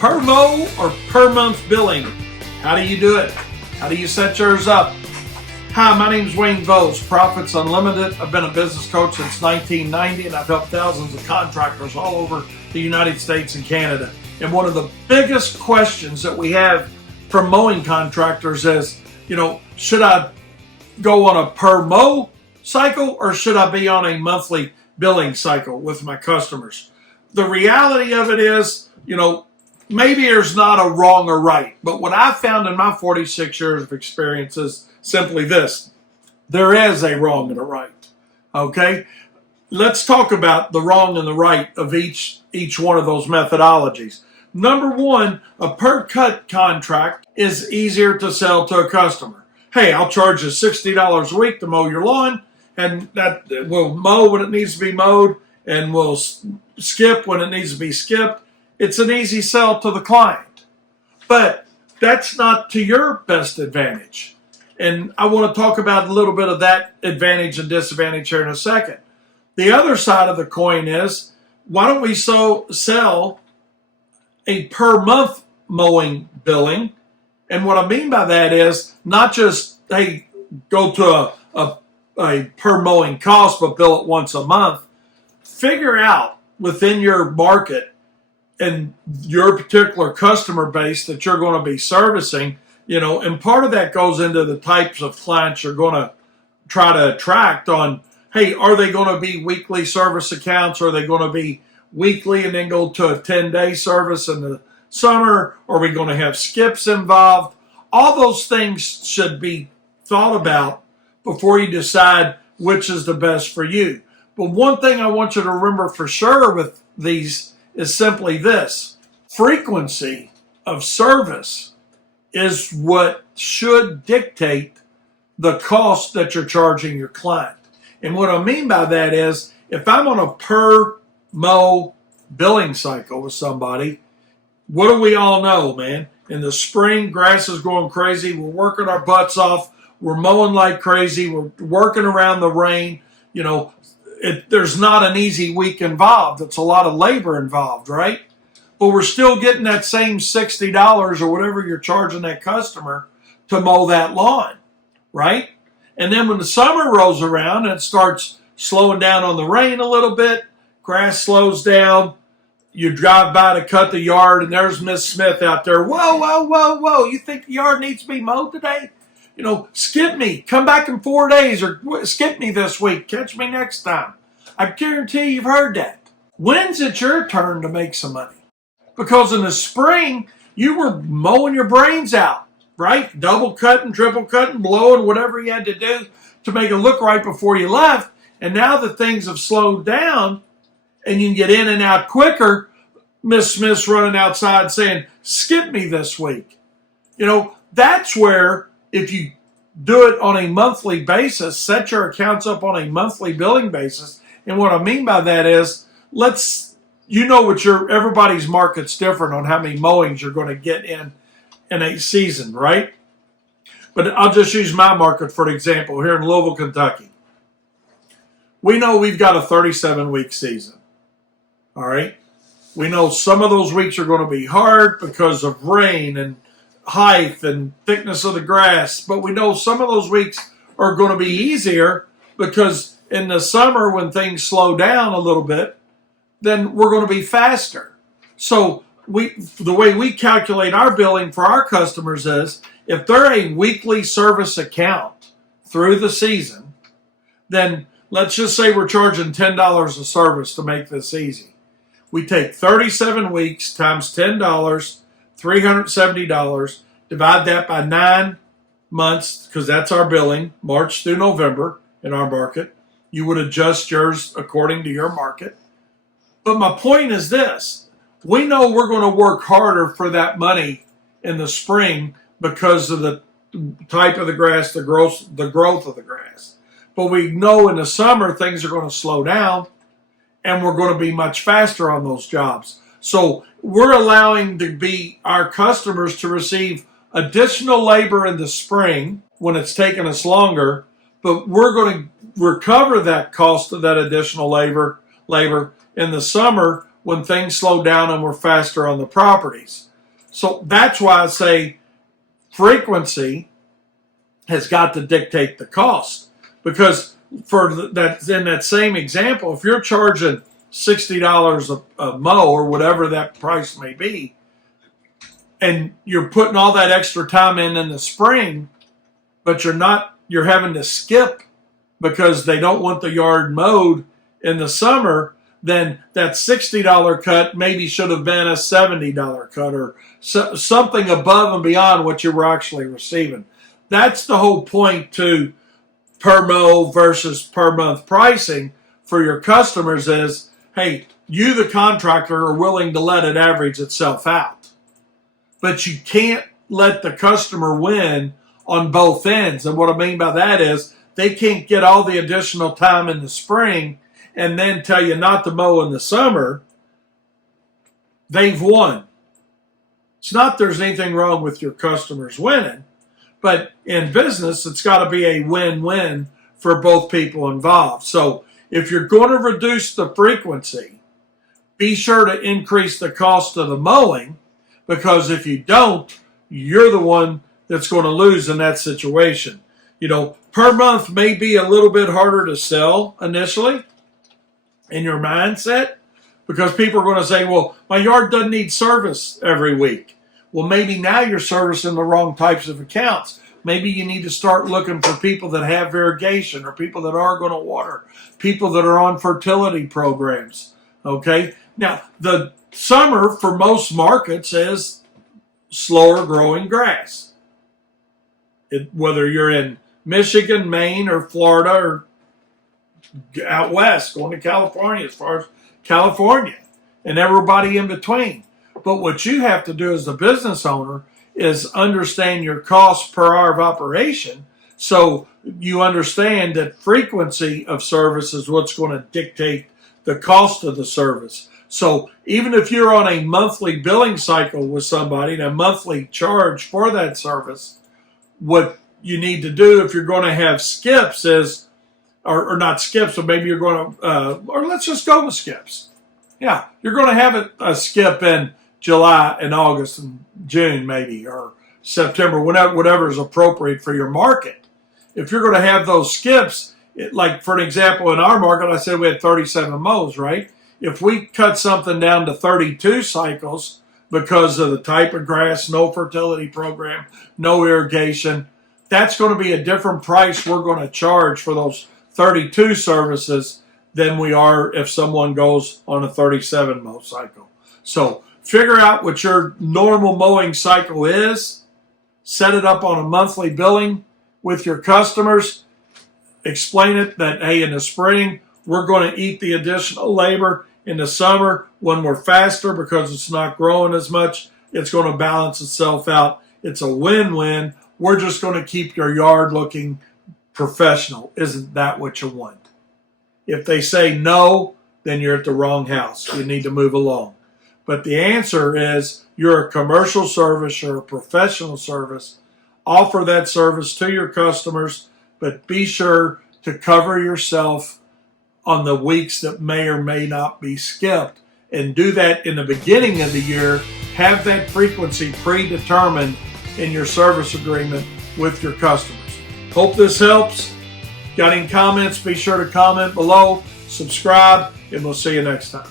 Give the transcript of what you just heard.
Per mow or per month billing? How do you do it? How do you set yours up? Hi, my name is Wayne Vose, Profits Unlimited. I've been a business coach since 1990, and I've helped thousands of contractors all over the United States and Canada. And one of the biggest questions that we have from mowing contractors is, should I go on a per mow cycle or should I be on a monthly billing cycle with my customers? The reality of it is, maybe there's not a wrong or right, but what I've found in my 46 years of experience is simply this: there is a wrong and a right. Okay? Let's talk about the wrong and the right of each one of those methodologies. Number one, a per cut contract is easier to sell to a customer. Hey, I'll charge you $60 a week to mow your lawn, and that will mow when it needs to be mowed, and will skip when it needs to be skipped. It's an easy sell to the client. But that's not to your best advantage. And I want to talk about a little bit of that advantage and disadvantage here in a second. The other side of the coin is, why don't we sell a per month mowing billing? And what I mean by that is not just, hey, go to a per mowing cost, but bill it once a month. Figure out within your market and your particular customer base that you're going to be servicing, and part of that goes into the types of clients you're going to try to attract on, hey, are they going to be weekly service accounts? Are they going to be weekly and then go to a 10-day service in the summer? Are we going to have skips involved? All those things should be thought about before you decide which is the best for you. But one thing I want you to remember for sure with these is simply this: frequency of service is what should dictate the cost that you're charging your client. And what I mean by that is, if I'm on a per mow billing cycle with somebody, what do we all know, man? In the spring, grass is going crazy. We're working our butts off. We're mowing like crazy. We're working around the rain. There's not an easy week involved. It's a lot of labor involved, right? But we're still getting that same $60 or whatever you're charging that customer to mow that lawn, right? And then when the summer rolls around and it starts slowing down on the rain a little bit, grass slows down, you drive by to cut the yard and there's Miss Smith out there. Whoa, whoa, whoa, whoa. You think the yard needs to be mowed today? Skip me. Come back in 4 days, or skip me this week. Catch me next time. I guarantee you've heard that. When's it your turn to make some money? Because in the spring, you were mowing your brains out, right? Double cutting, triple cutting, blowing, whatever you had to do to make it look right before you left. And now that things have slowed down and you can get in and out quicker, Miss Smith's running outside saying, skip me this week. That's where, if you do it on a monthly basis, set your accounts up on a monthly billing basis. And what I mean by that is, everybody's market's different on how many mowings you're going to get in a season, right? But I'll just use my market for an example here in Louisville, Kentucky. We know we've got a 37-week season, all right? We know some of those weeks are going to be hard because of rain and height and thickness of the grass, but we know some of those weeks are going to be easier because in the summer when things slow down a little bit, then we're going to be faster. So the way we calculate our billing for our customers is, if they're a weekly service account through the season, then let's just say we're charging $10 a service to make this easy. We take 37 weeks times $10, $370, divide that by 9 months, because that's our billing, March through November in our market. You would adjust yours according to your market. But my point is this: we know we're going to work harder for that money in the spring because of the type of the grass, the growth of the grass. But we know in the summer things are going to slow down and we're going to be much faster on those jobs. So we're allowing our customers to receive additional labor in the spring when it's taking us longer, but we're going to recover that cost of that additional labor in the summer when things slow down and we're faster on the properties. So that's why I say frequency has got to dictate the cost. Because that in that same example, if you're charging $60 a mow or whatever that price may be, and you're putting all that extra time in the spring, but you're having to skip because they don't want the yard mowed in the summer, then that $60 cut maybe should have been a $70 cut or something above and beyond what you were actually receiving. That's the whole point to per mow versus per month pricing for your customers is, hey, you the contractor are willing to let it average itself out. But you can't let the customer win on both ends. And what I mean by that is they can't get all the additional time in the spring and then tell you not to mow in the summer. They've won. It's not there's anything wrong with your customers winning, but in business, it's got to be a win-win for both people involved. So if you're going to reduce the frequency, be sure to increase the cost of the mowing, because if you don't, you're the one that's going to lose in that situation. You know, per month may be a little bit harder to sell initially in your mindset, because people are going to say, well, my yard doesn't need service every week. Well, maybe now you're servicing the wrong types of accounts. Maybe you need to start looking for people that have irrigation or people that are going to water, people that are on fertility programs. Okay? Now, the summer for most markets is slower growing grass. Whether you're in Michigan, Maine, or Florida, or out west, going to California, as far as California, and everybody in between. But what you have to do as a business owner is understand your cost per hour of operation, so you understand that frequency of service is what's going to dictate the cost of the service. So even if you're on a monthly billing cycle with somebody and a monthly charge for that service, what you need to do if you're going to have skips is, or not skips, but maybe you're going to, or let's just go with skips. Yeah, you're going to have a skip in July and August and June maybe, or September, whatever is appropriate for your market. If you're going to have those skips, like for an example, in our market, I said we had 37 mows, right? If we cut something down to 32 cycles because of the type of grass, no fertility program, no irrigation, that's going to be a different price we're going to charge for those 32 services than we are if someone goes on a 37 mow cycle. So figure out what your normal mowing cycle is, set it up on a monthly billing with your customers, explain it that, hey, in the spring, we're going to eat the additional labor. In the summer, when we're faster because it's not growing as much, it's going to balance itself out. It's a win-win. We're just going to keep your yard looking professional. Isn't that what you want? If they say no, then you're at the wrong house. You need to move along. But the answer is you're a commercial service, you're a professional service. Offer that service to your customers, but be sure to cover yourself on the weeks that may or may not be skipped. And do that in the beginning of the year. Have that frequency predetermined in your service agreement with your customers. Hope this helps. Got any comments? Be sure to comment below, subscribe, and we'll see you next time.